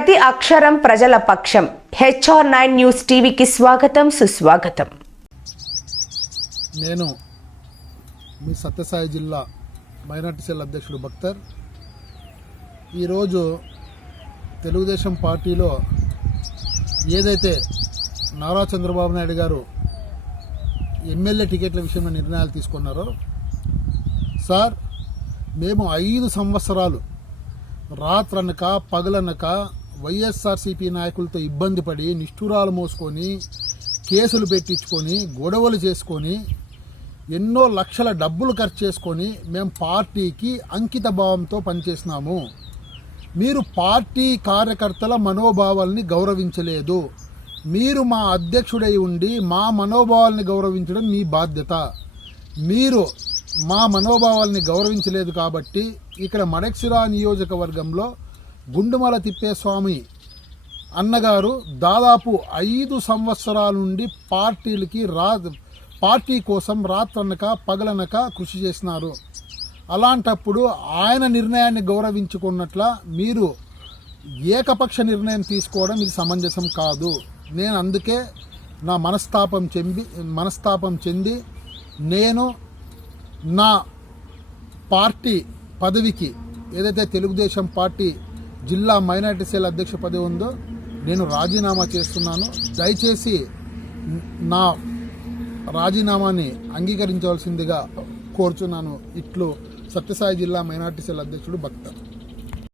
ప్రతి అక్షరం ప్రజల పక్షం. HR9 న్యూస్ టీవీకి స్వాగతం, సుస్వాగతం. నేను మీ సత్యసాయి జిల్లా మైనార్టీ సెల్ అధ్యక్షుడు బక్తర్. ఈరోజు తెలుగుదేశం పార్టీలో ఏదైతే నారా చంద్రబాబు నాయుడు గారు ఎమ్మెల్యే టికెట్ల విషయంలో నిర్ణయాలు తీసుకున్నారో, సార్ మేము 5 సంవత్సరాలు రాత్రనక పగలనక వైఎస్ఆర్సీపీ నాయకులతో ఇబ్బంది పడి నిష్ఠురాలు మోసుకొని కేసులు పెట్టించుకొని గొడవలు చేసుకొని ఎన్నో లక్షల డబ్బులు ఖర్చు చేసుకొని మేము పార్టీకి అంకిత భావంతో పనిచేసినాము. మీరు పార్టీ కార్యకర్తల మనోభావాల్ని గౌరవించలేదు. మీరు మా అధ్యక్షుడై ఉండి మా మనోభావాల్ని గౌరవించడం మీ బాధ్యత. మీరు మా మనోభావాల్ని గౌరవించలేదు కాబట్టి ఇక్కడ మడక్సిరా నియోజకవర్గంలో గుండుమల తిప్పేస్వామి అన్నగారు దాదాపు 5 సంవత్సరాల నుండి పార్టీ కోసం రాత్రనక పగలనక కృషి చేసినారు. అలాంటప్పుడు ఆయన నిర్ణయాన్ని గౌరవించుకున్నట్ల మీరు ఏకపక్ష నిర్ణయం తీసుకోవడం ఇది సమంజసం కాదు. నేను అందుకే నా మనస్తాపం చెంది నేను నా పార్టీ పదవికి ఏదైతే తెలుగుదేశం పార్టీ జిల్లా మైనార్టీ సెల్ అధ్యక్ష పదవి ఉందో నేను రాజీనామా చేస్తున్నాను. దయచేసి నా రాజీనామాని అంగీకరించవలసిందిగా కోరుచున్నాను. ఇట్లు సత్యసాయి జిల్లా మైనార్టీ సెల్ అధ్యక్షుడు బక్తర్.